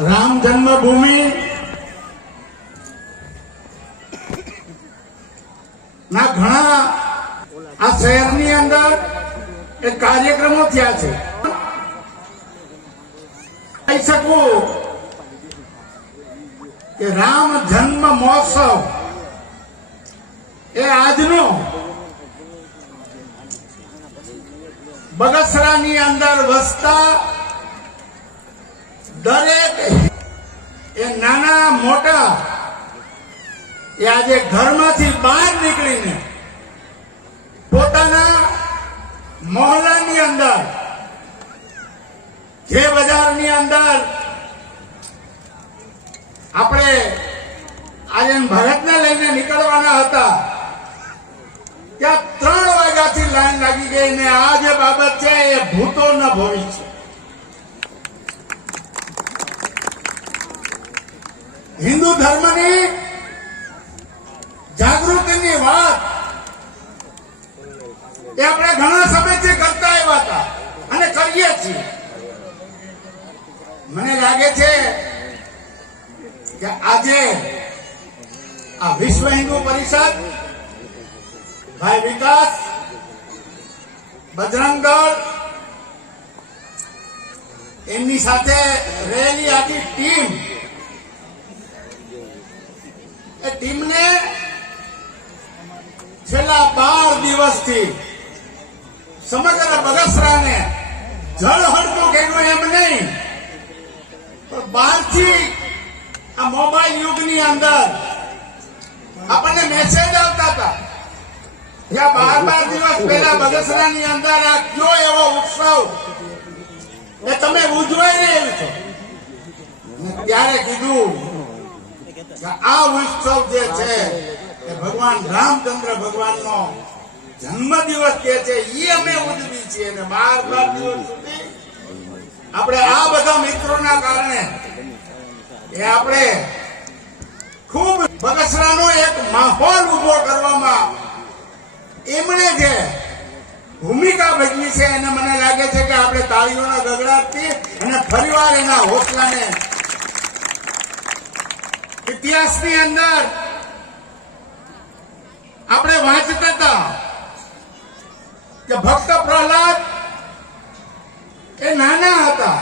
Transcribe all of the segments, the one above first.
રામ જન્મભૂમિ ના ઘણા આ શહેરની અંદર એક કાર્યક્રમો થયા છે. કહી શકું કે રામ જન્મ મહોત્સવ એ આજનો બગસરાની અંદર વસતા દરેક એ નાના મોટા એ આજે ઘરમાંથી બહાર નીકળીને પોતાના મહોલ્લાની અંદર જે બજારની અંદર આપણે આર્યન ભગતને લઈને નીકળવાના હતા ત્યાં 3 વાગ્યાથી લાઈન લાગી ગઈ ને આ જે બાબત છે એ ભૂતો ન ભોળી છે. હિન્દુ ધર્મની જાગૃતિની વાત એ આપણે ઘણા સમયથી કરતા આવ્યા હતા અને કરીએ છીએ. મને લાગે છે કે આજે આ વિશ્વ હિન્દુ પરિષદ, ભાઈ વિકાસ, બજરંગ દળ, એમની સાથે રહેલી આખી ટીમ, એ ટીમને છેલ્લા 12 દિવસથી સમગ્ર બગસરાને જળહળતું કર્યું એમ નહીં, પણ બહારથી આ મોબાઈલ યુગની અંદર આપણને મેસેજ આવતા હતા. જ્યાં 12 દિવસ પહેલા બગસરાની અંદર આ કયો એવો ઉત્સવ એ તમે ઉજવાઈ રહ્યો છો. ત્યારે કીધું કે આ ઉત્સવ જે છે એ ભગવાન રામચંદ્ર ભગવાનનો જન્મદિવસ જે છે એ અમે ઉજવી છીએ. અને 12 દિવસ સુધી આપણે આ બધા મિત્રોના કારણે એ આપણે ખૂબ બગસરાનો એક માહોલ ઉભો કરવામાં એમણે જે ભૂમિકા ભજવી છે એને મને લાગે છે કે આપણે તાળીઓના ગગડાટથી અને ફરીવાર એના હોસલાને ઇતિહાસની અંદર આપણે વાંચતા હતા કે ભક્ત પ્રહલાદ એ નાના હતા.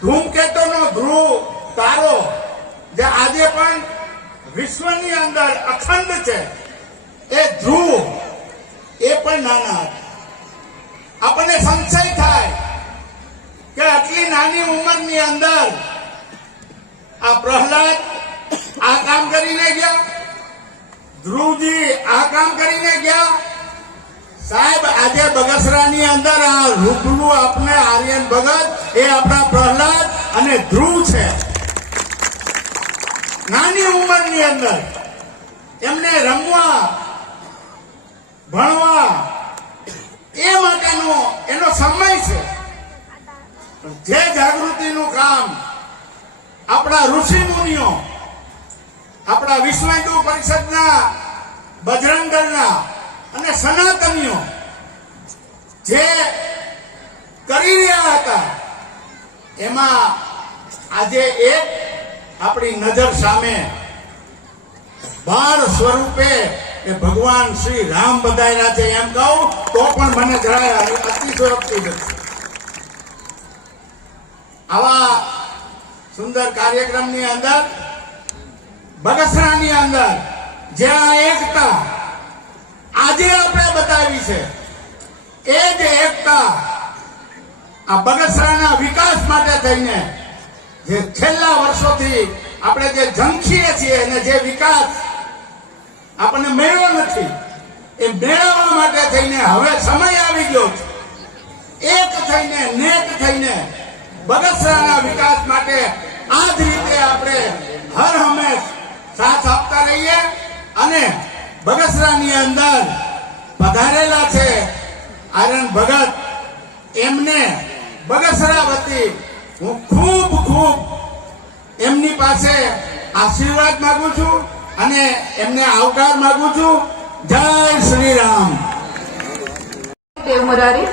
ધૂમકેતુનો ધ્રુવ તારો જે આજે પણ વિશ્વની અંદર અખંડ છે, એ ધ્રુવ એ પણ નાના હતા. આપણને સંશય થાય કે આટલી નાની ઉંમરની અંદર આ પ્રહલાદ આ કામ કરીને ગયા, ધ્રુવજી આ કામ કરીને ગયા. સાહેબ આજે બગસરાની અંદર આ રૂબરૂ આપણે આર્યન ભગત એ આપણા પ્રહલાદ અને ધ્રુવ છે. નાની ઉંમરની અંદર એમને રમવા, ભણવા એ માટેનો એનો સમય છે. જે જાગૃતિનું કામ આપણા ઋષિ મુનિઓ, આપણા વિશ્વ હિન્દુ પરિષદના, બજરંગ દળના અને સનાતનીઓ જે કરી રહ્યા હતા, એમાં આજે એક આપણી નજર સામે બાળ સ્વરૂપે એ ભગવાન શ્રી રામ બધાયરા છે એમ કહું તો પણ મને જરાય અતિશયોક્તિ નથી. આવા સુંદર કાર્યક્રમની અંદર બગસરાની અંદર જે આ એકતા આજે આપણે બતાવી છે, એ જ એકતા આ બગસરાના વિકાસ માટે થઈને જે છેલ્લા વર્ષોથી આપણે જે ઝંખીએ છીએ અને જે વિકાસ આપણને મેળવ્યો નથી, એ મેળવવા માટે થઈને હવે સમય આવી ગયો છે. એક થઈને, નેક થઈને બગસરાના વિકાસ માટે આ જ રીતે આપણે હર હંમેશ સાથ આપતા રહીએ. અને બગસરાની અંદર પધારેલા છે આર્યન ભગત, એમને બગસરા વતી હું ખૂબ ખૂબ એમની પાસે આશીર્વાદ માંગુ છું અને એમને આવકાર માંગુ છું. જય શ્રી રામ. દેવ મુરારી